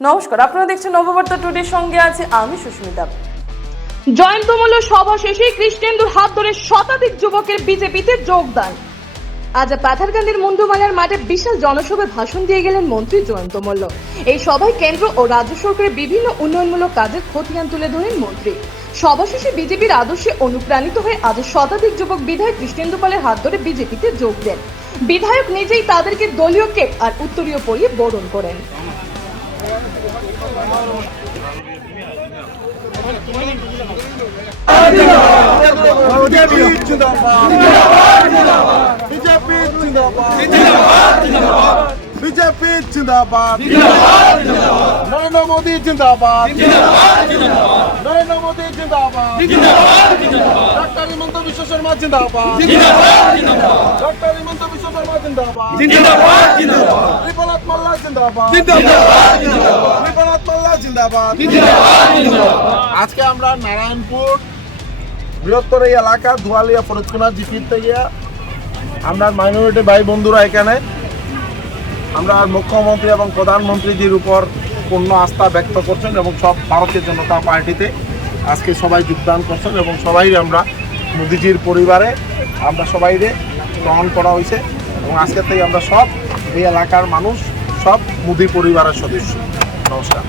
নমস্কার, আপনারা দেখছেন নববার্তা টুডের সঙ্গে আছে আমি সুস্মিতা। জয়ন্তমূল্য সভা শেষে কৃষ্ণেন্দুর হাত ধরে শতাধিক যুবকের বিজেপিতে যোগদান। আজ পাথারকান্দির মুন্ডুমালার মাঠে বিশাল জনসভায় ভাষণ দিয়ে গেলেন মন্ত্রী জয়ন্ত মল্ল। এই সভায় কেন্দ্র ও রাজ্য সরকারের বিভিন্ন উন্নয়নমূলক কাজের খতিয়ান তুলে ধরেন মন্ত্রী। সভা শেষে বিজেপির আদর্শে অনুপ্রাণিত হয়ে আজ শতাধিক যুবক বিধায়ক কৃষ্ণেন্দু পালের হাত ধরে বিজেপিতে যোগ দেন। বিধায়ক নিজেই তাদেরকে দলীয় কেক আর উত্তরীয় পরিয়ে বরণ করেন। बीजेपी जिंदाबाद, नरेंद्र मोदी जिंदाबाद, नरेंद्र मोदी जिंदाबाद, डॉक्टर हिमंत विश्व शर्मा जिंदाबाद, डॉक्टर हिमंत विश्व शर्मा जिंदाबाद, रिपनाथ मल्ला जिंदाबाद, रिपनाथ मल्ला जिंदाबाद। আজকে আমরা নারায়ণপুর বৃহত্তর এই এলাকা দুয়ালিয়া ফরিদকুনা জিপির থেকে আমরা মাইনরিটি ভাই বন্ধুরা এখানে আমরা মুখ্যমন্ত্রী এবং প্রধানমন্ত্রীজির উপর পূর্ণ আস্থা ব্যক্ত করছেন এবং সব ভারতীয় জনতা পার্টিতে আজকে সবাই যোগদান করছেন এবং সবাই আমরা মোদিজির পরিবারে আমরা সবাইরে গ্রহণ করা হয়েছে এবং আজকের থেকে আমরা সব এই এলাকার মানুষ সব মোদি পরিবারের সদস্য। নমস্কার।